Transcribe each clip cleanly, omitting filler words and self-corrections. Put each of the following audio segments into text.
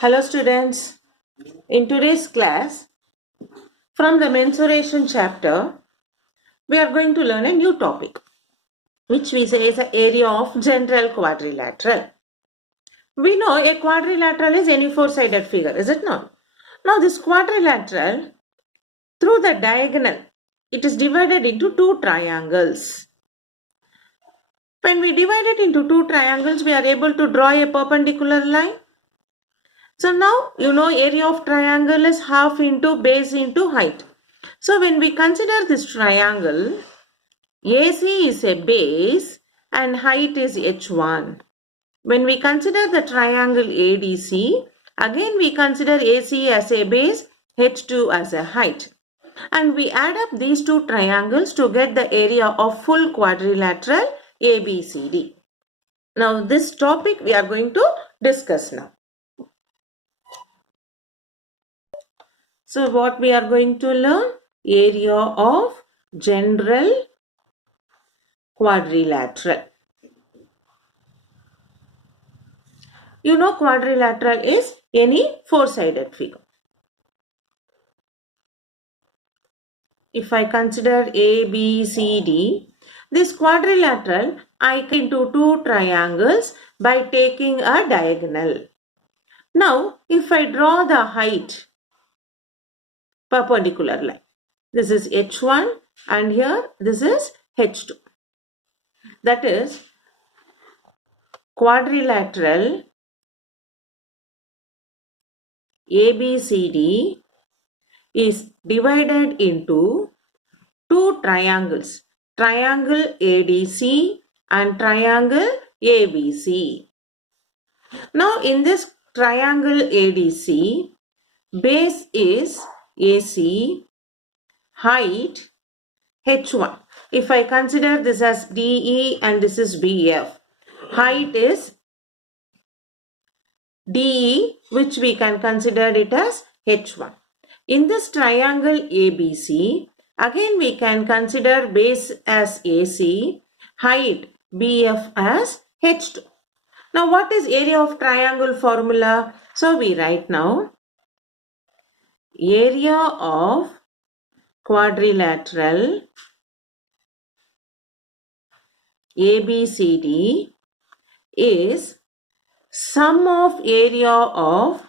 Hello students, in today's class from the mensuration chapter we are going to learn a new topic which we say is the area of general quadrilateral. We know a quadrilateral is any four-sided figure, is it not? Now this quadrilateral through the diagonal it is divided into two triangles. When we divide it into two triangles we are able to draw a perpendicular line. So now you know area of triangle is half into base into height. So when we consider this triangle, AC is a base and height is H1. When we consider the triangle ADC, again we consider AC as a base, H2 as a height. And we add up these two triangles to get the area of full quadrilateral ABCD. Now this topic we are going to discuss now. So what we are going to learn? Area of general quadrilateral. You know quadrilateral is any four-sided figure. If I consider A, B, C, D, this quadrilateral I cut into two triangles by taking a diagonal. Now if I draw the height perpendicular line, this is H1 and here this is H2. That is quadrilateral ABCD is divided into two triangles, triangle ADC and triangle ABC. Now in this triangle ADC, base is AC, height H1. If I consider this as DE and this is BF, height is DE, which we can consider it as H1. In this triangle ABC, again we can consider base as AC, height BF as H2. Now what is area of triangle formula? So we write now area of quadrilateral ABCD is sum of area of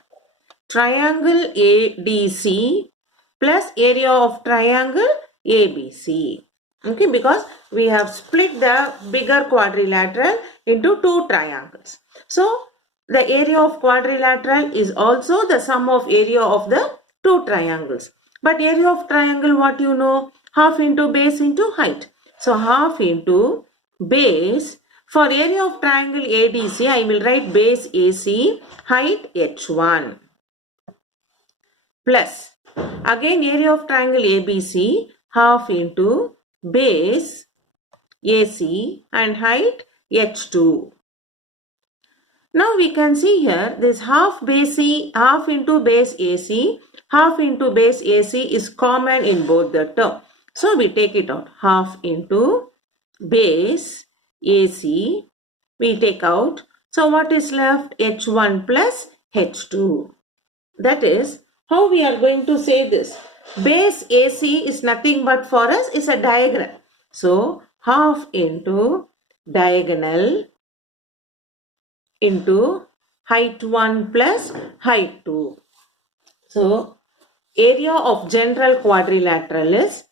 triangle ADC plus area of triangle ABC. Okay, because we have split the bigger quadrilateral into two triangles. So the area of quadrilateral is also the sum of area of the two triangles. But area of triangle, what you know? Half into base into height. So half into base. For area of triangle ADC, I will write base AC, height H1. Plus, again area of triangle ABC, half into base AC and height H2. Now we can see here this half into base AC, half into base AC is common in both the term. So we take it out. Half into base AC, we take out. So what is left? H1 plus H2. That is how we are going to say this. Base AC is nothing but for us is a diagonal. So half into diagonal into height 1 plus height 2. So area of general quadrilateral is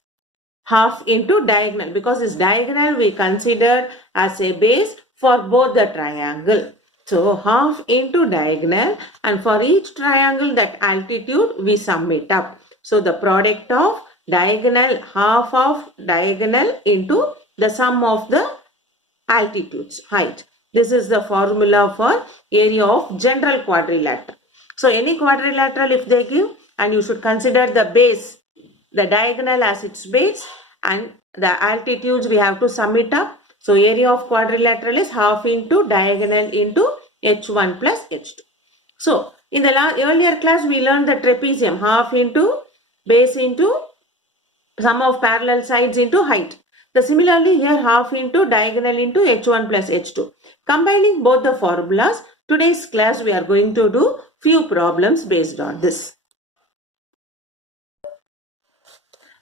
half into diagonal, because this diagonal we consider as a base for both the triangle. So half into diagonal, and for each triangle that altitude we sum it up. So the product of diagonal, half of diagonal into the sum of the altitudes, height. This is the formula for area of general quadrilateral. So any quadrilateral if they give, and you should consider the base, the diagonal as its base, and the altitudes we have to sum it up. So area of quadrilateral is half into diagonal into H1 plus H2. So in the earlier class we learned the trapezium, half into base into sum of parallel sides into height. So similarly here half into diagonal into H1 plus H2. Combining both the formulas, today's class we are going to do few problems based on this.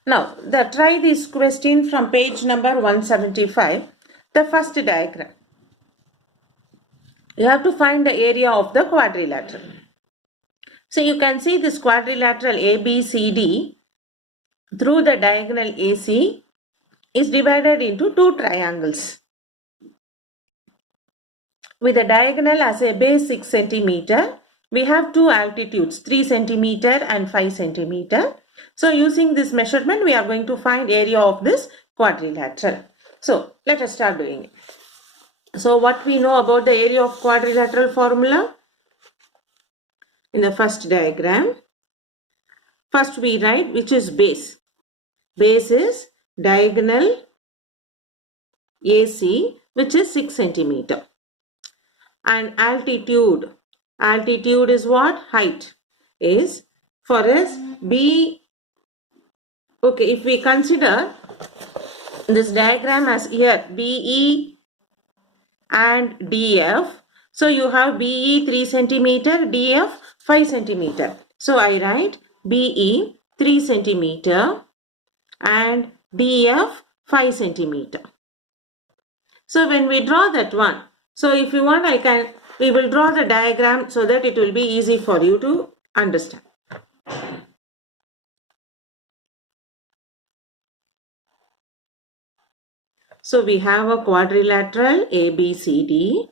Now, try this question from page number 175, the first diagram. You have to find the area of the quadrilateral. So you can see this quadrilateral ABCD through the diagonal AC is divided into two triangles. With the diagonal as a base 6 centimeter, we have two altitudes 3 centimeter and 5 centimeter. So using this measurement, we are going to find area of this quadrilateral. So let us start doing it. So what we know about the area of quadrilateral formula? In the first diagram, first we write which is base. Base is diagonal AC, which is 6 centimeter. And altitude is what? Height is for us B. Okay, if we consider this diagram as here BE and DF, so you have BE 3 centimeter, DF 5 centimeter. So I write BE 3 centimeter and DF 5 centimeter. So when we draw that one, so if you want, we will draw the diagram so that it will be easy for you to understand. So we have a quadrilateral ABCD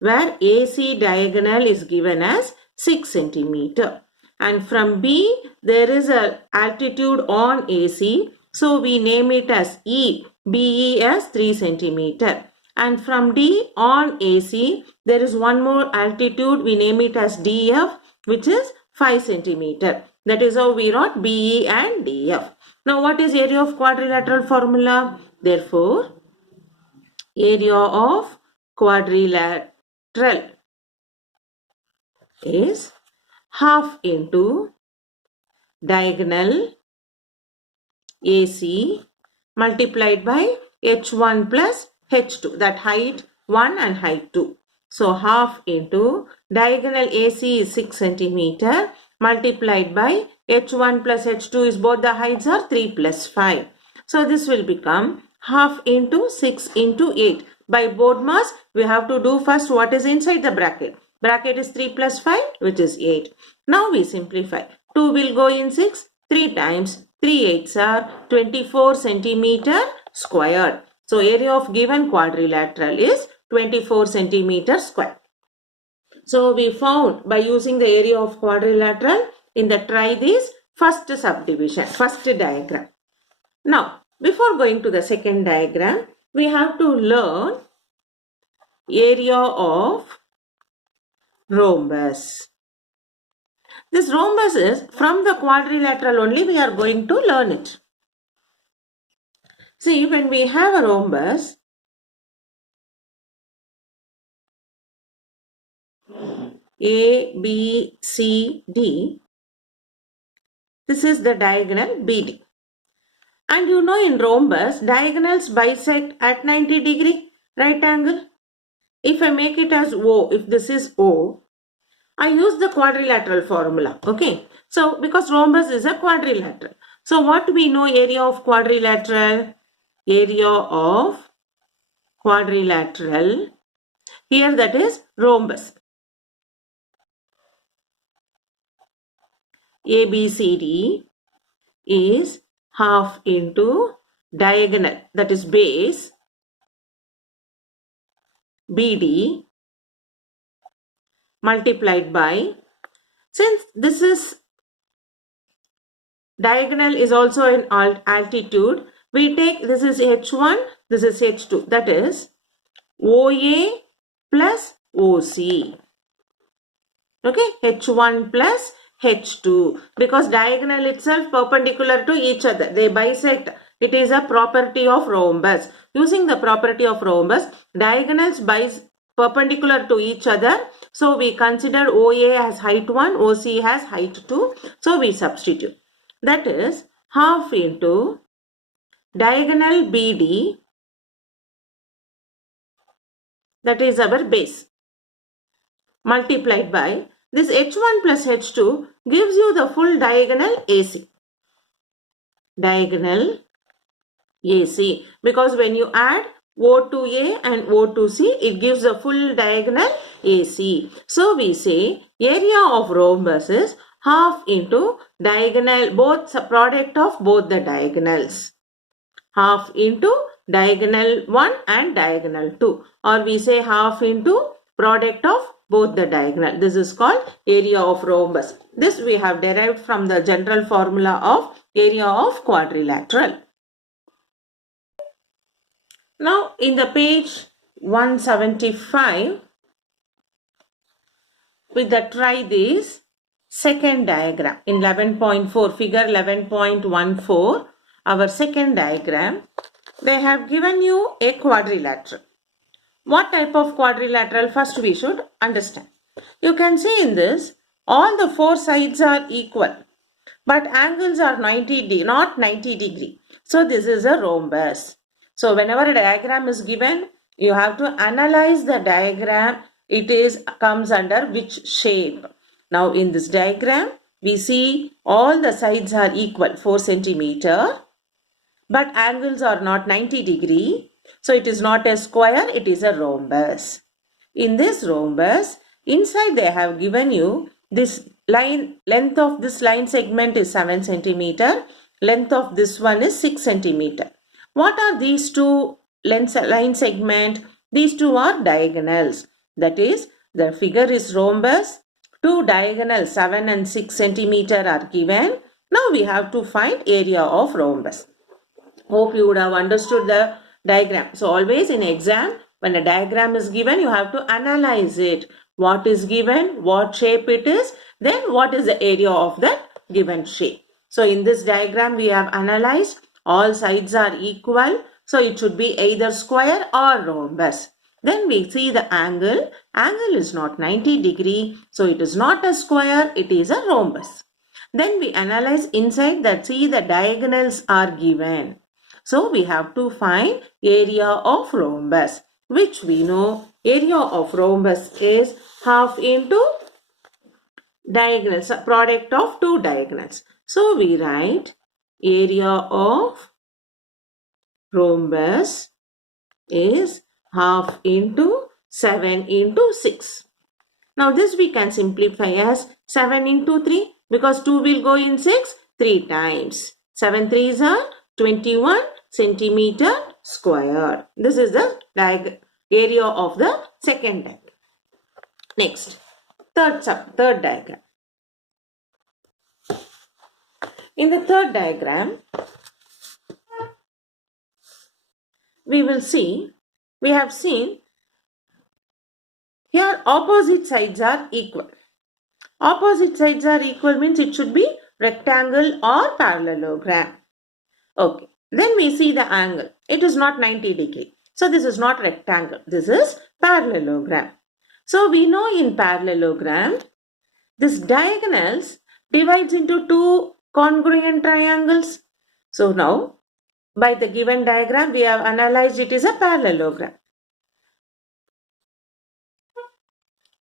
where AC diagonal is given as 6 centimeter. And from B, there is an altitude on AC. So we name it as E, BE as 3 centimeter. And from D on AC, there is one more altitude. We name it as DF, which is 5 centimeter. That is how we wrote BE and DF. Now what is area of quadrilateral formula? Therefore, area of quadrilateral is half into diagonal AC multiplied by H1 plus H2, that height 1 and height 2. So half into diagonal AC is 6 centimeter multiplied by H1 plus H2 is both the heights are 3 plus 5. So this will become half into 6 into 8. By board mass, we have to do first what is inside the bracket. Bracket is 3 plus 5, which is 8. Now we simplify. 2 will go in 6, 3 times 3 8s are 24 centimeter squared. So area of given quadrilateral is 24 centimeter square. So we found by using the area of quadrilateral in the try this first subdivision, first diagram. Now, before going to the second diagram, we have to learn area of rhombus. This rhombus is from the quadrilateral only we are going to learn it. See, when we have a rhombus, A, B, C, D, this is the diagonal BD. And you know in rhombus, diagonals bisect at 90 degree right angle. If I make it as O, if this is O, I use the quadrilateral formula. Okay. So because rhombus is a quadrilateral. So what we know area of quadrilateral? Area of quadrilateral. Here that is rhombus. ABCD is half into diagonal, that is base BD multiplied by, since this is diagonal is also an altitude, we take this is H1, this is H2, that is OA plus OC. Okay, H1 plus H2, because diagonal itself perpendicular to each other, they bisect. It is a property of rhombus. Using the property of rhombus, diagonals perpendicular to each other. So we consider OA as height 1, OC has height 2. So we substitute. That is half into diagonal BD, that is our base, multiplied by this H1 plus H2 gives you the full diagonal AC. Diagonal AC, because when you add O2A and O2C, it gives a full diagonal AC. So we say area of rhombus is half into diagonal, both product of both the diagonals. Half into diagonal 1 and diagonal 2, or we say half into product of both the diagonal. This is called area of rhombus. This we have derived from the general formula of area of quadrilateral. Now in the page 175, with the try this second diagram in 11.4, figure 11.14, our second diagram, they have given you a quadrilateral. What type of quadrilateral? First we should understand. You can see in this, all the four sides are equal, but angles are not 90 degree. So this is a rhombus. So whenever a diagram is given, you have to analyze the diagram. It comes under which shape. Now in this diagram, we see all the sides are equal, 4 centimeter, but angles are not 90 degree. So it is not a square, it is a rhombus. In this rhombus, inside they have given you this line, length of this line segment is 7 centimeter, length of this one is 6 centimeter. What are these two line segment? These two are diagonals. That is, the figure is rhombus. Two diagonals 7 and 6 centimeter are given. Now we have to find area of rhombus. Hope you would have understood the diagram. So always in exam, when a diagram is given, you have to analyze it. What is given, what shape it is, then what is the area of that given shape. So in this diagram, we have analyzed all sides are equal. So it should be either square or rhombus. Then we see the angle. Angle is not 90 degree. So it is not a square, it is a rhombus. Then we analyze inside that, see the diagonals are given. So we have to find area of rhombus, which we know area of rhombus is half into diagonals, product of two diagonals. So we write area of rhombus is half into 7 into 6. Now this we can simplify as 7 into 3, because 2 will go in 6 3 times. 7 3s are 21 centimeter square. This is the area of the second diagram. Next, third diagram. In the third diagram, we have seen here opposite sides are equal. Opposite sides are equal means it should be rectangle or parallelogram. Okay. Then we see the angle. It is not 90 degree. So this is not rectangle. This is parallelogram. So we know in parallelogram, this diagonals divides into two congruent triangles. So now, by the given diagram, we have analyzed it is a parallelogram.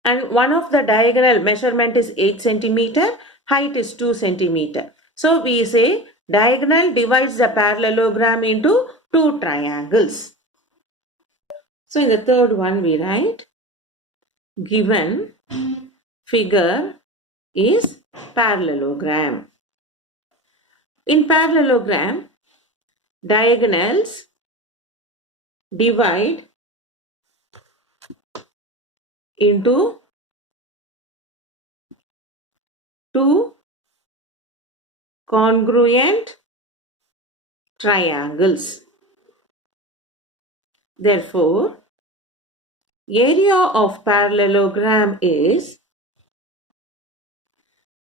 And one of the diagonal measurement is 8 centimeter, height is 2 centimeter. So we say diagonal divides the parallelogram into two triangles. So in the third one we write, given figure is parallelogram. In parallelogram, diagonals divide into two congruent triangles. Therefore, area of parallelogram is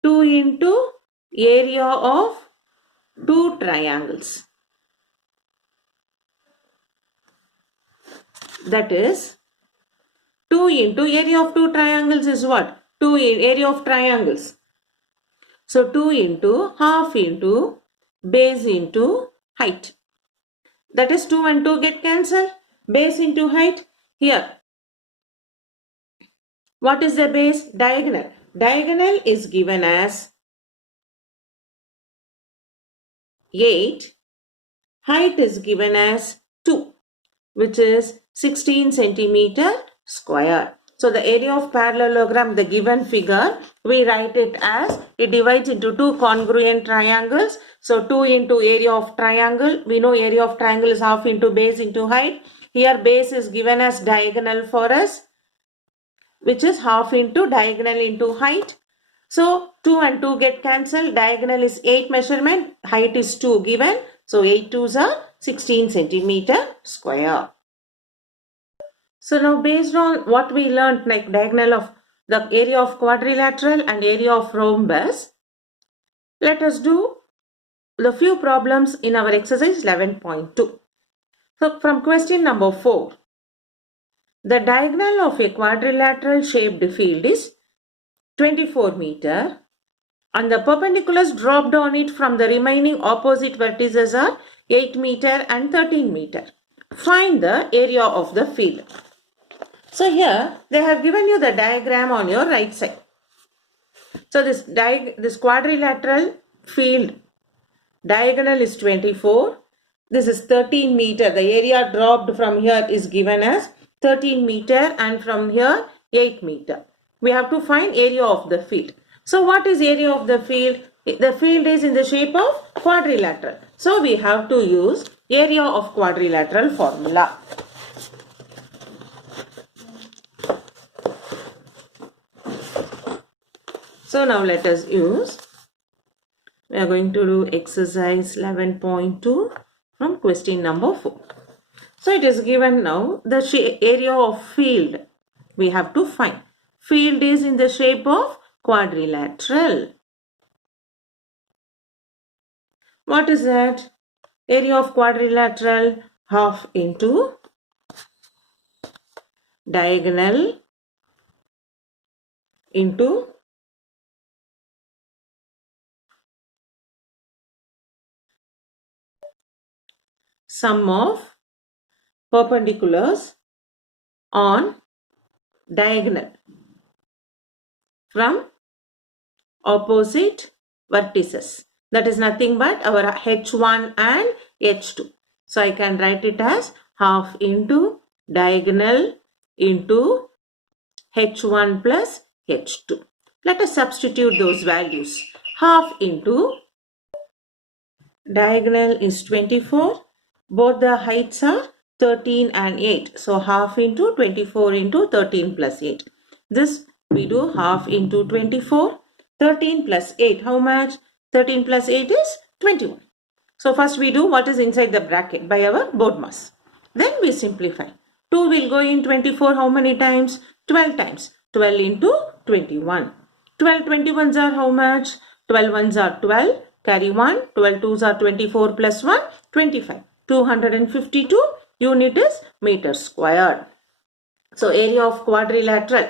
2 into area of two triangles. That is, 2 into area of two triangles is what? 2 in area of triangles. So 2 into half into base into height. That is 2 and 2 get cancelled. Base into height. Here, what is the base? Diagonal. diagonal is given as 8, height is given as 2, which is 16 centimeter square. So the area of parallelogram, the given figure, we write it as, it divides into two congruent triangles. So 2 into area of triangle, we know area of triangle is half into base into height. Here base is given as diagonal for us, which is half into diagonal into height. So 2 and 2 get cancelled. Diagonal is 8 measurement, height is 2 given. So 8 2s are 16 centimeter square. So now based on what we learned, like diagonal of the area of quadrilateral and area of rhombus, let us do the few problems in our exercise 11.2. So from question number 4, the diagonal of a quadrilateral shaped field is 24 meter and the perpendiculars dropped on it from the remaining opposite vertices are 8 meter and 13 meter. Find the area of the field. So here they have given you the diagram on your right side. So this quadrilateral field diagonal is 24. This is 13 meter. The area dropped from here is given as 13 meter and from here 8 meter. We have to find area of the field. So what is area of the field? The field is in the shape of quadrilateral. So we have to use area of quadrilateral formula. So now let us use, we are going to do exercise 11.2 from question number 4. So it is given now the area of field we have to find. Field is in the shape of quadrilateral. What is that? Area of quadrilateral, half into diagonal into sum of perpendiculars on diagonal from opposite vertices. That is nothing but our H1 and H2. So I can write it as half into diagonal into H1 plus H2. Let us substitute those values. Half into diagonal is 24. Both the heights are 13 and 8. So half into 24 into 13 plus 8. This we do half into 24. 13 plus 8. How much? 13 plus 8 is 21. So first we do what is inside the bracket by our BODMAS. Then we simplify. 2 will go in 24 how many times? 12 times. 12 into 21. 12 21s are how much? 12 ones are 12. Carry 1. 12 2s are 24 plus 1. 25. 252 unit is meter squared. So area of quadrilateral,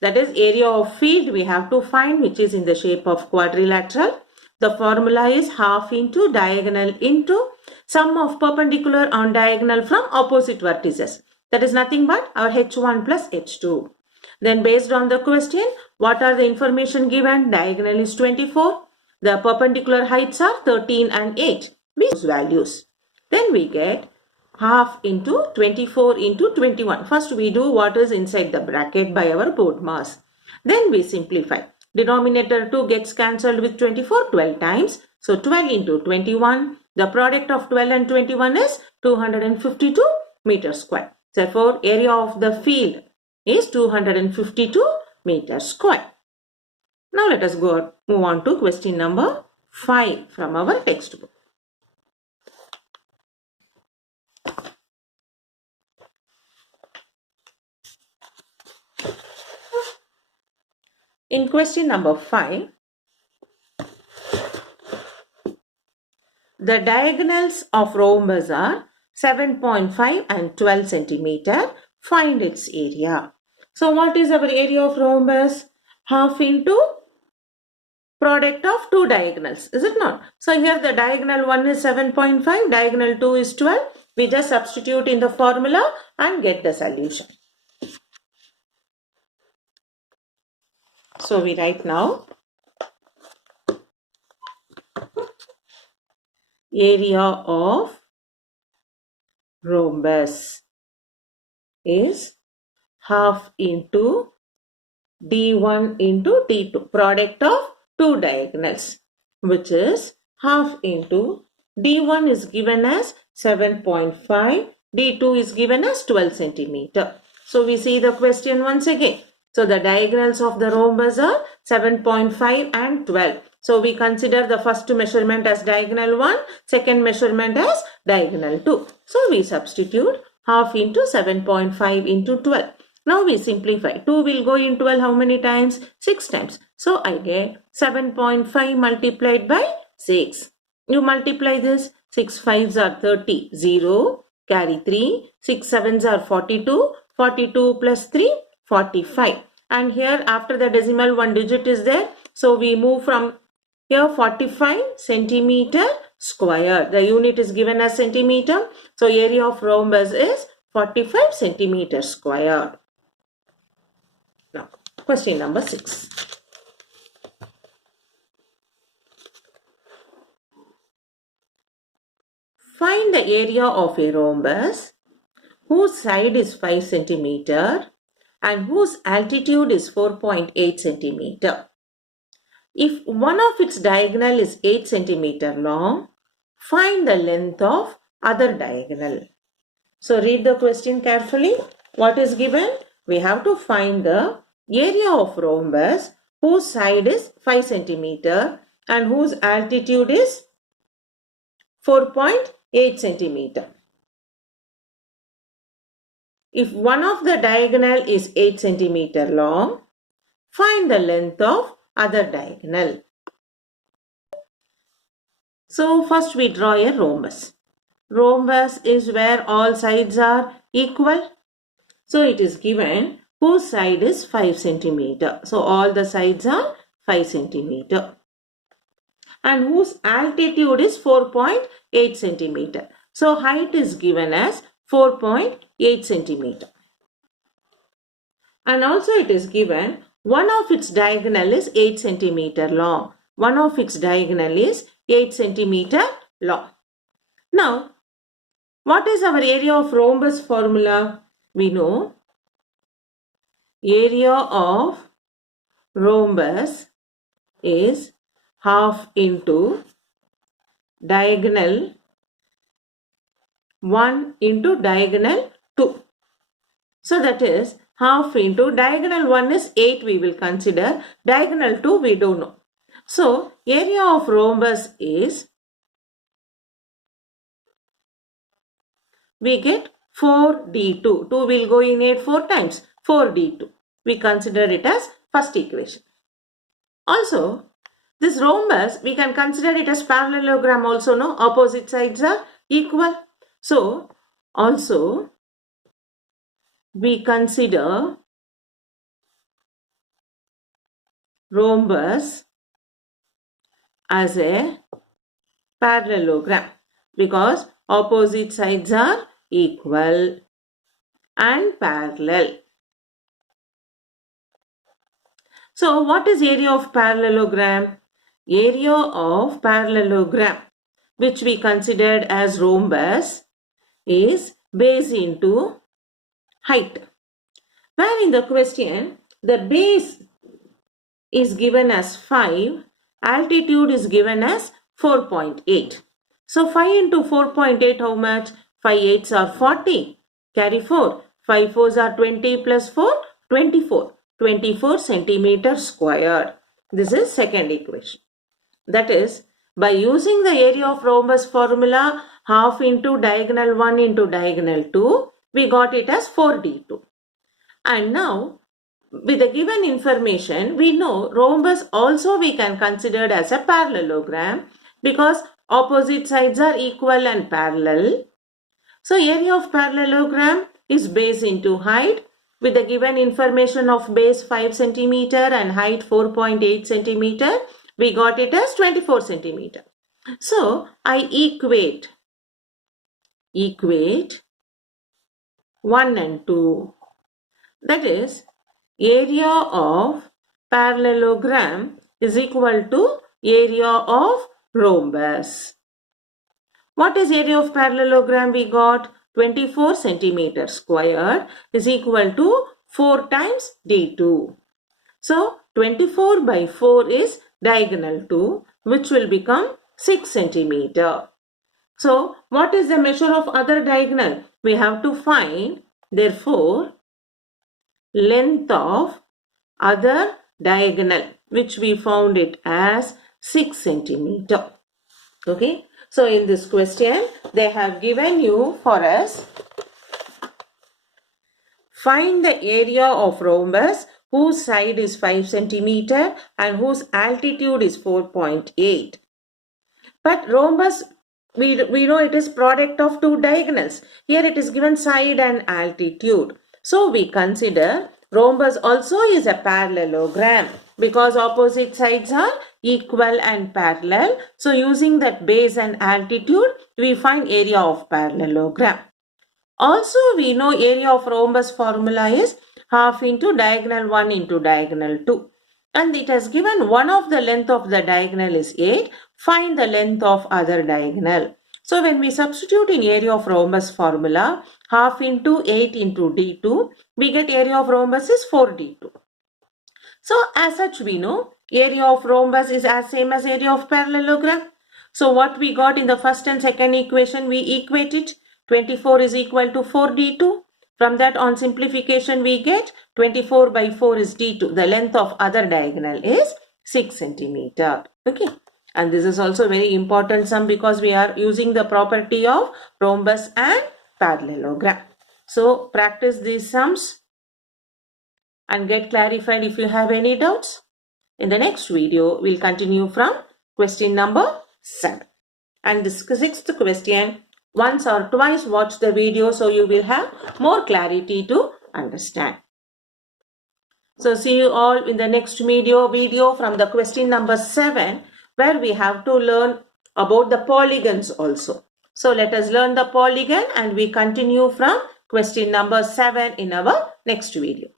that is area of field we have to find, which is in the shape of quadrilateral. The formula is half into diagonal into sum of perpendicular on diagonal from opposite vertices. That is nothing but our H1 plus H2. Then based on the question, what are the information given? Diagonal is 24. The perpendicular heights are 13 and 8. We use values. Then we get half into 24 into 21. First we do what is inside the bracket by our BODMAS. Then we simplify. Denominator 2 gets cancelled with 24 12 times. So 12 into 21. The product of 12 and 21 is 252 meters square. Therefore, area of the field is 252 meters square. Now let us move on to question number 5 from our textbook. In question number 5, the diagonals of rhombus are 7.5 and 12 centimeter. Find its area. So what is our area of rhombus? Half into product of two diagonals, is it not? So here the diagonal 1 is 7.5, diagonal 2 is 12. We just substitute in the formula and get the solution. So we write now area of rhombus is half into D1 into D2, product of two diagonals, which is half into D1 is given as 7.5, D2 is given as 12 centimeter. So we see the question once again. So the diagonals of the rhombus are 7.5 and 12. So we consider the first measurement as diagonal 1, second measurement as diagonal 2. So we substitute half into 7.5 into 12. Now we simplify. 2 will go in 12 how many times? 6 times. So I get 7.5 multiplied by 6. You multiply this. 6 5s are 30. 0. Carry 3. 6 7s are 42. 42 plus 3. 45. And here after the decimal one digit is there. So we move from here 45 centimeter square. The unit is given as centimeter. So area of rhombus is 45 centimeter square. Now, question number 6. Find the area of a rhombus whose side is 5 centimeter and whose altitude is 4.8 centimeter. If one of its diagonal is 8 centimeter long, find the length of other diagonal. So read the question carefully. What is given? We have to find the area of rhombus whose side is 5 centimeter and whose altitude is 4.8 centimeter. If one of the diagonal is 8 centimeter long, find the length of other diagonal. So first we draw a rhombus. Rhombus is where all sides are equal. So it is given whose side is 5 centimeter. So all the sides are 5 centimeter. And whose altitude is 4.8 centimeter. So height is given as 4.8 centimeter. And also it is given one of its diagonal is 8 centimeter long. One of its diagonal is 8 centimeter long. Now, what is our area of rhombus formula? We know area of rhombus is half into diagonal 1 into diagonal 2. So that is half into diagonal 1 is 8 we will consider. Diagonal 2 we don't know. So area of rhombus is, we get 4d2. 2 will go in 8 4 times. 4d2. We consider it as first equation. Also, this rhombus, we can consider it as parallelogram also, no? Opposite sides are equal. So, also, we consider rhombus as a parallelogram because opposite sides are equal and parallel. So what is area of parallelogram? Area of parallelogram, which we considered as rhombus, is base into height. Where in the question the base is given as 5, altitude is given as 4.8. So 5 into 4.8 how much? 5 8s are 40. Carry 4. 5 4s are 20 plus 4, 24. 24 centimeter square. This is second equation. That is, by using the area of rhombus formula, half into diagonal 1 into diagonal 2, we got it as 4d2. And now, with the given information, we know rhombus also we can consider as a parallelogram because opposite sides are equal and parallel. So, area of parallelogram is base into height. With the given information of base 5 centimeter and height 4.8 centimeter, we got it as 24 centimeter. So, I equate 1 and 2. That is, area of parallelogram is equal to area of rhombus. What is area of parallelogram? We got 24 centimeter square is equal to 4 times D2. So 24 by 4 is diagonal 2, which will become 6 centimeter. So what is the measure of other diagonal? We have to find, therefore, length of other diagonal, which we found it as 6 centimeter. Okay. So in this question, they have given you for us, find the area of rhombus whose side is 5 centimeter and whose altitude is 4.8. But rhombus, we know it is product of two diagonals. Here it is given side and altitude. So we consider rhombus also is a parallelogram because opposite sides are equal and parallel. So using that base and altitude, we find area of parallelogram. Also we know area of rhombus formula is half into diagonal 1 into diagonal 2. And it has given one of the length of the diagonal is 8. Find the length of other diagonal. So when we substitute in area of rhombus formula, half into 8 into D2, we get area of rhombus is 4D2. So as such we know area of rhombus is as same as area of parallelogram. So what we got in the first and second equation, we equate it. 24 is equal to 4D2. From that on simplification we get 24 by 4 is D2. The length of other diagonal is 6 centimeter. Okay. And this is also very important sum because we are using the property of rhombus and parallelogram. So practice these sums and get clarified if you have any doubts. In the next video, we'll continue from question number 7. And the sixth question, once or twice watch the video so you will have more clarity to understand. So see you all in the next video from the question number 7, where we have to learn about the polygons also. So let us learn the polygon and we continue from question number 7 in our next video.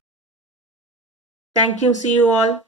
Thank you. See you all.